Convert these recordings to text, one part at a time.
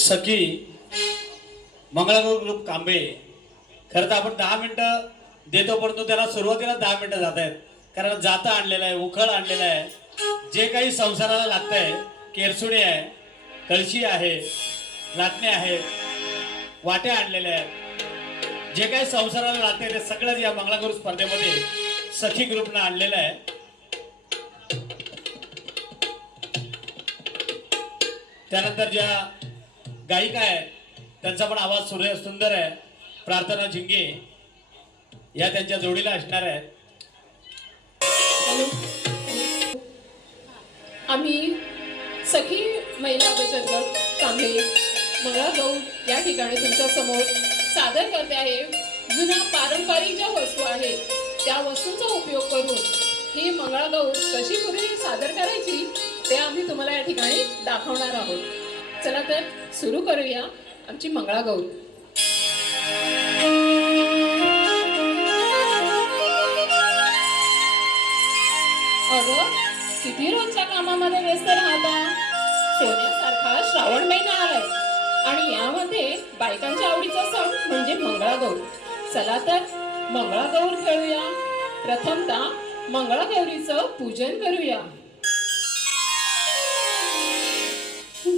सखी Mangalagaur group Kambe. खरं तर आपण दहा मिनिटं देतो परंतु त्याला सुरुवातीला दहा मिनिटं जात आहेत. कारण जाता आणलेलं आहे उखळ आणलेलं आहे. जे काही संसाराला लागत आहे केरसुणी आहे कळशी आहे लाटणे आहेत वाट्या आणलेल्या आहेत. जे काही संसाराला लागते ते सगळंच या मंगळागौर स्पर्धेमध्ये सखी ग्रुपनं आणलेलं आहे. त्यानंतर ज्या गायिका आहेत त्यांचा पण आवाज सुरे सुंदर आहे. प्रार्थना झिंगे या त्यांच्या जोडीला असणार आहेत. आम्ही सखी महिला बचत गट कांबे मंगळागौर या ठिकाणी तुमच्यासमोर सादर करते आहे. जुन्या पारंपरिक ज्या वस्तू आहेत त्या वस्तूंचा उपयोग करून ही मंगळागौर कशी पुढे सादर करायची ते आम्ही तुम्हाला या ठिकाणी दाखवणार आहोत. चला तर सुरू करूया आमची मंगळागौर. अगं किती रोजच्या कामामध्ये व्यस्त राहता? सोन्यासारखा श्रावण महिना आलाय. आणि यामध्ये बायकांच्या आवडीचा सण म्हणजे मंगळागौर. चला तर मंगळागौर खेळूया. प्रथमतः मंगळागौरीचं पूजन करूया.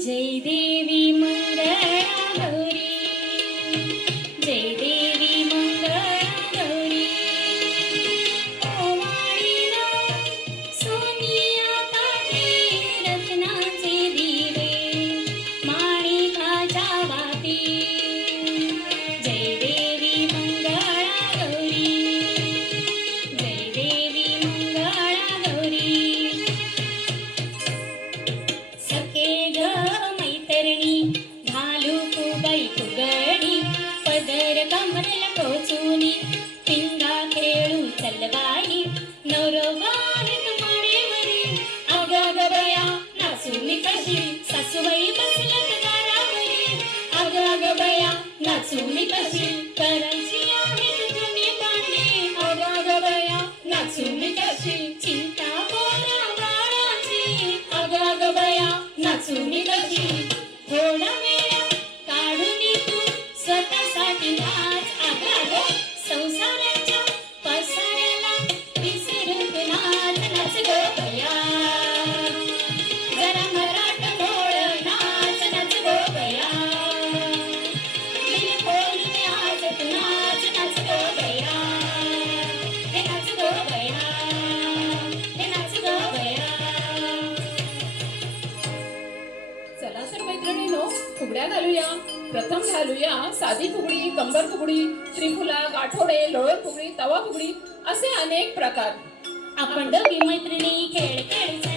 जय देवी 祝你的主 प्रथम घालूया. साधी फुगडी कंबर फुगडी त्रिफुला गाठोडे लोळर फुगडी तवा फुगडी असे अनेक प्रकार. आपण दोघी मैत्रिणी खेळ खेळ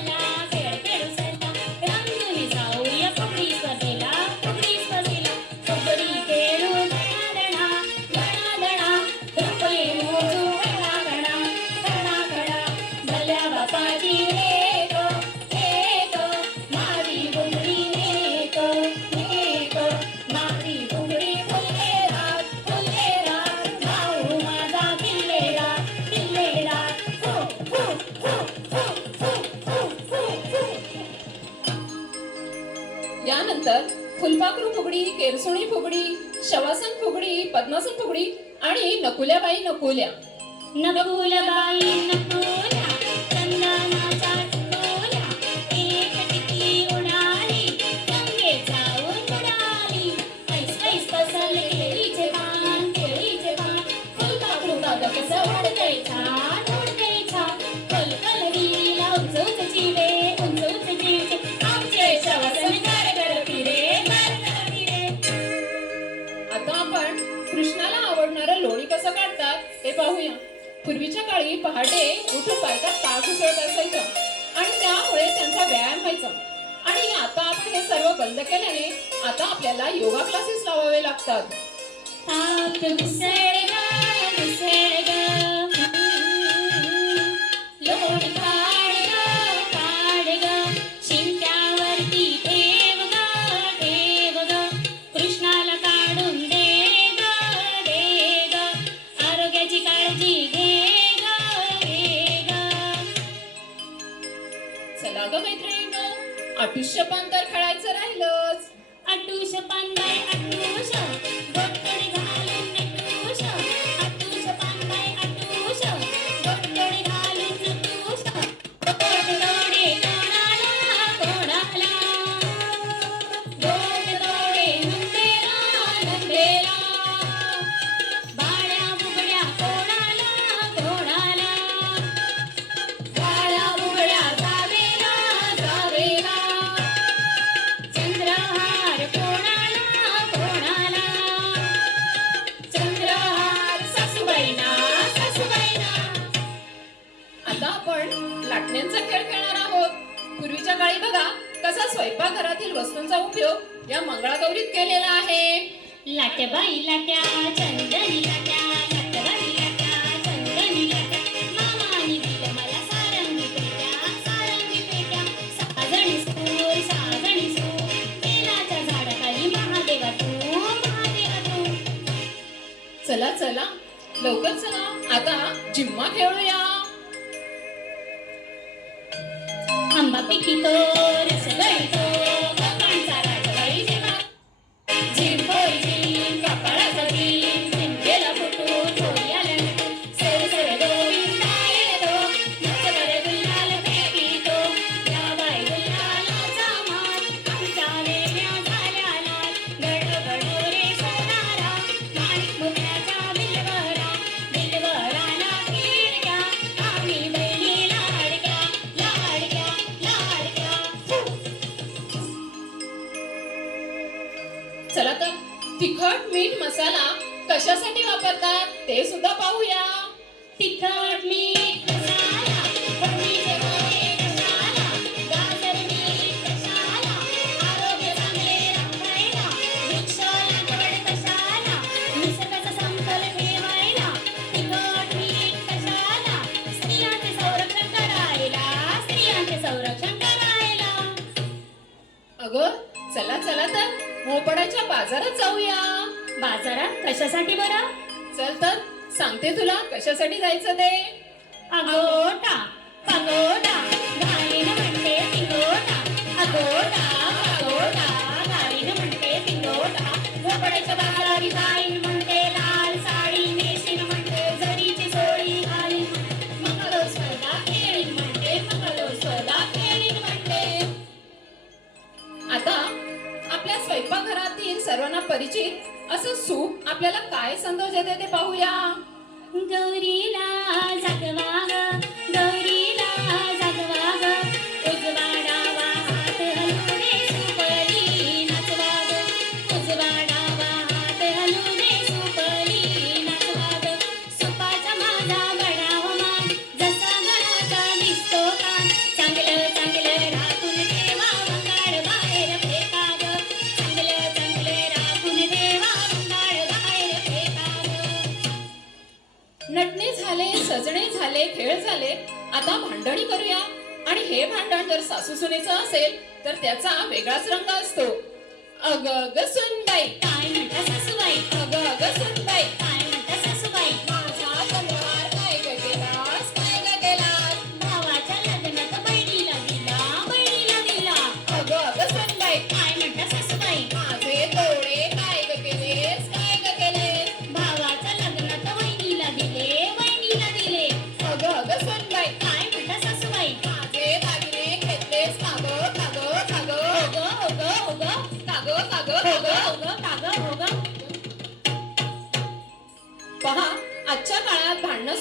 त्यानंतर फुलपाखरू फुगडी केरसुणी फुगडी शवासन फुगडी पद्मासन फुगडी आणि नकुल्याबाई नकुल्या. नकुल्याबाई नकुल्या पहाटे उठून बायका पाक उसळत असायचं. आणि त्यामुळे त्यांचा व्यायाम व्हायचा. आणि आता आपण हे सर्व बंद केल्याने आता आपल्याला योगा क्लासेस लावावे लागतात. चला ग मैत्रिणीनो. आटुष्य पान तर खेळायचं राहिलंच. आटुष्य पान नाही मंगळागौरीत केलेला आहे. लाट्याबाई लाट्या चंदनी लाट्या लाट्याबाई लाट्या चंदनी लाट्या. मामानी दिलं मला सारंगी पेट्या सारंगी पेट्या. साजणी सूर साजणी झाडाखाली महादेवा तू महादेवा तू. चला चला. लवकर चला. आता जिम्मा खेळूया. आंबा पिकितो मीठ मसाला कशासाठी वापरतात ते सुद्धा पाहूया. बाजारात कशासाठी बरं? चल तर सांगते तुला कशासाठी जायचं ते. अगोटा सर्वांना परिचित. असं सूप आपल्याला काय संदेश देते ते पाहूया. सजणे झाले खेळ झाले आता भांडणी करूया. आणि हे भांडण जर सासू सुनेचं असेल तर त्याचा वेगळाच रंग असतो. अग ग सुनबाई. काय म्हणता सासूबाई? अग ग सुनबाई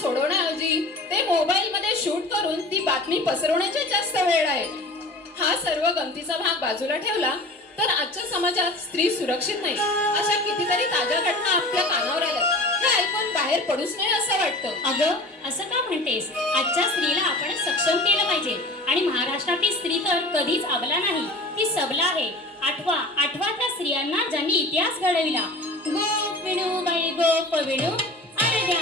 सोडवण्याऐवजी ते मोबाईल मध्ये शूट करून ती बातमी पसरवण्याची जास्त वेळ आहे. हा सर्व गमतीचा भाग बाजूला ठेवला तर आजच्या समाजात स्त्री सुरक्षित नाही अशा कितीतरी ताज्या घटना आपल्या कानावर आल्या. ऐकून बाहेर पडूच नाही असं वाटतं. अगं असं का म्हणतेस? आजच्या स्त्रीला आपण सक्षम केलं पाहिजे. आणि महाराष्ट्रातील स्त्री तर कधीच अबला नाही. ती सबला आहे. आठवा आठवा त्या स्त्रियांना ज्यांनी इतिहास घडविला. गोप विणू बाई गोप विणू अरे द्या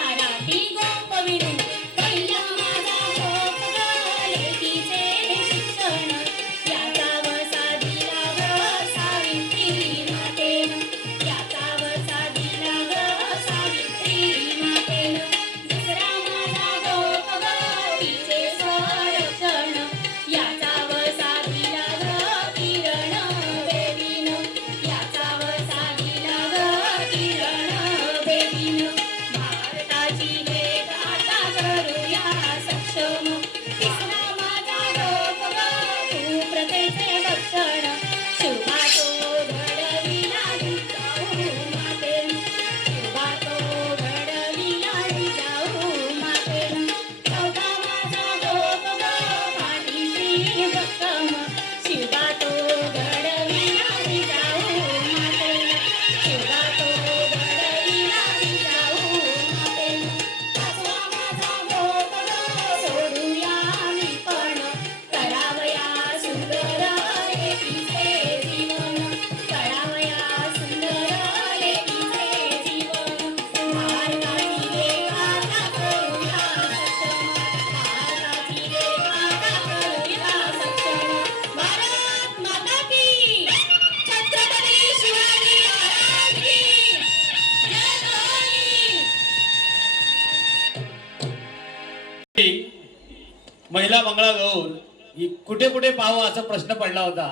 पाहावं असा प्रश्न पडला होता.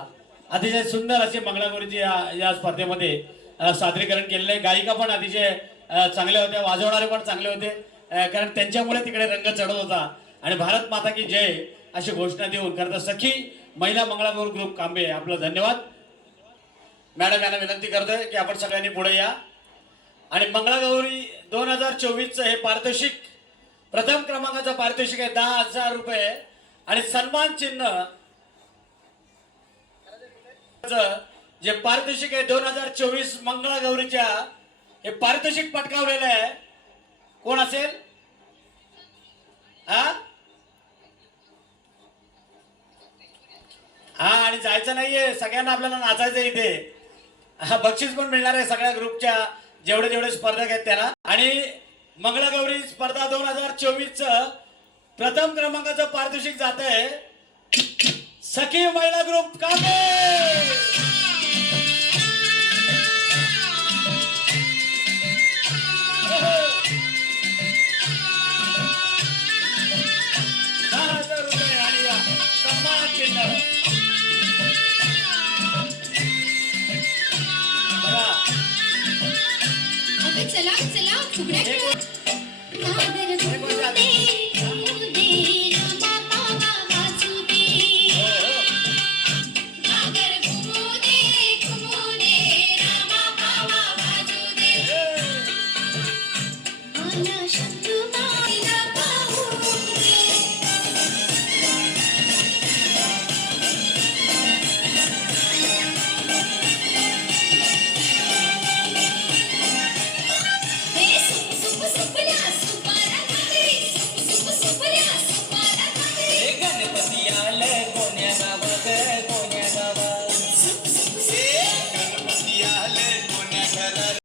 अतिशय सुंदर असे मंगळागौरीचे या या स्पर्धेमध्ये सादरीकरण केलेलं आहे. गायिका पण अतिशय चांगल्या होत्या. वाजवणारे पण चांगले होते. कारण त्यांच्यामुळे तिकडे रंग चढत होता. आणि भारत माता की जय अशी घोषणा देऊन खरं तर सखी महिला मंगळागौर ग्रुप कांबे आपलं धन्यवाद. मॅडम यांना विनंती करतोय की आपण सगळ्यांनी पुढे या. आणि मंगळागौरी दोन हजार चोवीसचं हे पारितोषिक प्रथम क्रमांकाचं पारितोषिक आहे दहा हजार रुपये. आणि सन्मान चिन्ह चं जे पारितोषिक आहे दोन हजार चोवीस मंगळागौरीच्या हे पारितोषिक पटकावलेलं आहे. कोण असेल? हा? हा आणि जायचं नाहीये. सगळ्यांना आपल्याला नाचायचं इथे. हा बक्षीस पण मिळणार आहे सगळ्या ग्रुपच्या. जेवढे जेवढे स्पर्धक आहेत त्याला. आणि मंगळागौरी स्पर्धा दोन हजार चोवीस च प्रथम क्रमांकाचं पारितोषिक जात आहे सखी महिला ग्रुप कामे